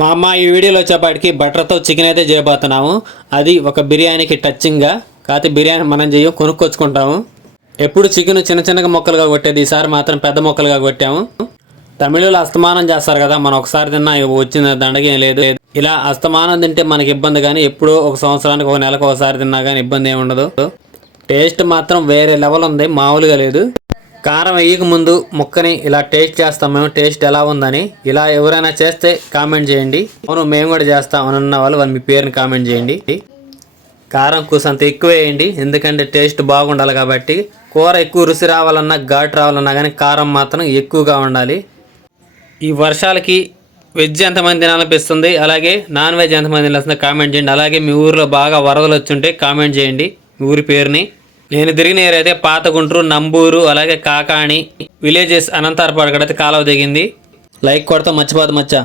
మా అమ్మ ఈ వీడియోలో వచ్చేపాటికి బటర్తో చికెన్ అయితే చేయబోతున్నాము. అది ఒక బిర్యానీకి టచ్చింగ్గా. కాకపోతే బిర్యానీ మనం చేయం, కొనుక్కొచ్చుకుంటాము. ఎప్పుడు చికెన్ చిన్న చిన్నగా ముక్కలుగా కొట్టేది, ఈసారి మాత్రం పెద్ద ముక్కలుగా కొట్టాము. తమిళలో అస్తమానం చేస్తారు కదా, మనం ఒకసారి తిన్నా వచ్చిన దండగేం లేదు. ఇలా అస్తమానం తింటే మనకి ఇబ్బంది, కానీ ఎప్పుడో ఒక సంవత్సరానికి ఒక నెలకు ఒకసారి తిన్నా కానీ ఇబ్బంది ఏమి ఉండదు. టేస్ట్ మాత్రం వేరే లెవెల్ ఉంది, మామూలుగా లేదు. కారం వేయక ముందు ముక్కని ఇలా టేస్ట్ చేస్తాం మేము, టేస్ట్ ఎలా ఉందని. ఇలా ఎవరైనా చేస్తే కామెంట్ చేయండి. అవును మేము కూడా చేస్తాం అన్న వాళ్ళు మీ పేరుని కామెంట్ చేయండి. కారం కూసంత ఎక్కువ వేయండి, ఎందుకంటే టేస్ట్ బాగుండాలి కాబట్టి. కూర ఎక్కువ రుచి రావాలన్నా ఘాటు రావాలన్నా కానీ కారం మాత్రం ఎక్కువగా ఉండాలి. ఈ వర్షాలకి వెజ్ ఎంతమంది తినాలనిపిస్తుంది, అలాగే నాన్ వెజ్ ఎంతమంది తినాల్సిందో కామెంట్ చేయండి. అలాగే మీ ఊరిలో బాగా వరదలు వచ్చుంటే కామెంట్ చేయండి మీ ఊరి పేరుని. నేను తిరిగిన ఏరియా అయితే పాత గుంటూరు, నంబూరు, అలాగే కాకాణి విలేజెస్, అనంతారపాడు అయితే కాలువ దిగింది. లైక్ కొడతాం మర్చిపోదు మచ్చా.